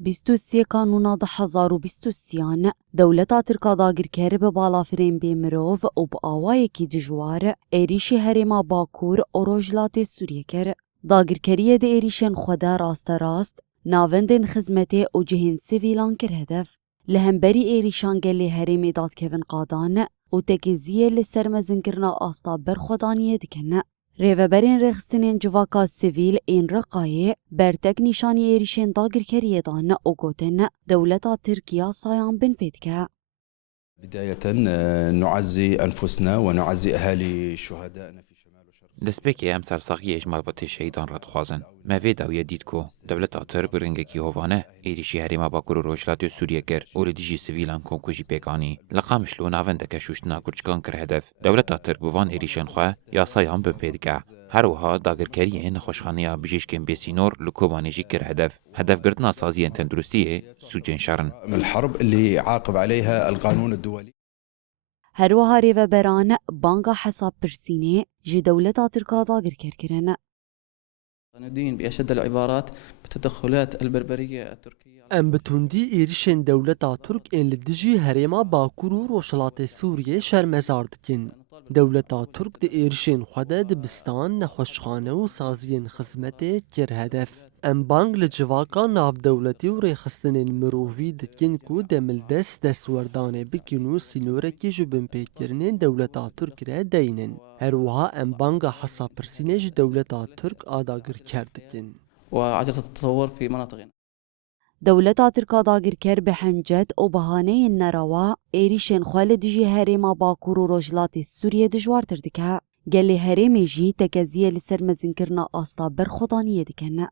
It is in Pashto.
23 کانونا ده 1023 دولتا ترکا داگیرکر به بالافرین بی مروف و با آوایکی دجوار ایریشی هریما باکور و روجلات سوریه کر. داگیرکریه ده ایریشن خدا راست ناوندن خزمته و جهن سیویلان کر هدف. لهمبری ایریشان گلی هریمی داد کهون قادان و تکیزیه لسرمزن کرنا آستا برخودانیه دکنه. ریوبرین رخصتنین جواکا سیویل این رقایه برتک نشانی ایریشن داگیرکریه دان و گوتن دولتا ترکیا سایان بن پیدکه. بداية نعزي أنفسنا ونعزي أهالي شهدائنا في شمال وشرق دەستپێکی ئەم سەرساغی ئێژمالبەتی شەیدان ڕەتخوازن. مەوێ داویە دیت کۆ دەولەتا تر برنگێکی هۆڤانە ئێریشی هەرێما باکوور و ڕۆژهەڵاتی سووریە کرد و لە دژی سڤیلان کۆمکوژی پێکانی لە قامشلۆ ناوەندەکە شوشتنا کورچکان کرد هەدەف. دەولەتا ترک بڤان ئێریشên xwe یاسایان بن پێ dike. هەروەها داگیرکاریên نەخۆشخانەیا بژێشکên بێسینۆر li Kobanêjî kir hedef. Hedefgirtina saziyên tendurustiyê sûcên şerin. الحرب اللي يعاقب عليها القانون الدولي. هروها ریوبران بانگا حساب پرسینه جی دولتا ترکا داگیرکر کرنه. ندين بأشد العبارات بتدخلات البربرية التركية. ام بتوندی ایریشن دولتا ترک ان لدجی هریما باکور و روشلات سوریه شرمزار دکن. دولتا ترک د ایریشن خدا دبستان نخوشخانه و سازین خدمت کر هدف. ام بانگ لجواکا ناف دولتی و ریخستن مروفی دکن کو دمل دست وردانه بکنو سینوره کی جبن پیکرنین دولتا ترک را دینن. هروها ام بانگا حساب پرسینج دولتا ترک آداگر کردکن. وعجلة التطور في مناطقنا. دولتا ترکا داگیرکر به حنجت و بهانه نروا ایریشن خوال دجی هریما باکور و روجلات سوریه دجوار تردکه. گلی هریمی جی تکزیه لسر مزنکرنا آستا برخودانیه دکنه.